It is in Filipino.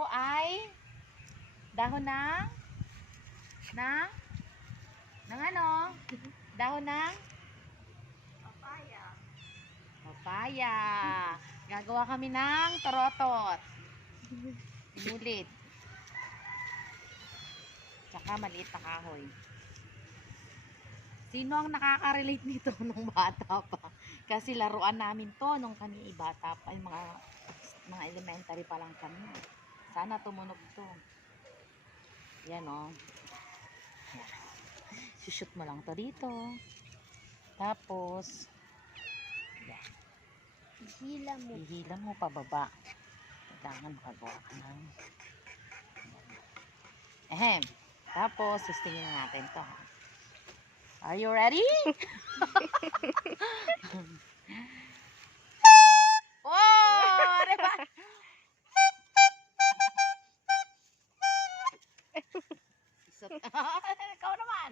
ko ay dahon ng ano? Dahon ng papaya. Gagawa kami ng torotot. Inulit. Tsaka maliit na kahoy. Sino ang nakaka-relate nito nung bata pa? Kasi laruan namin to nung kami bata pa. Yung mga elementary pa lang kami. Sana tumunog to. Yan o. Yan. Sushoot mo lang to dito. Tapos, yan. Ihila mo pababa. Kailangan makagawa ka ng ehem. Tapos, sustingin natin to. Are you ready? Oh! Diba? Ikaw naman.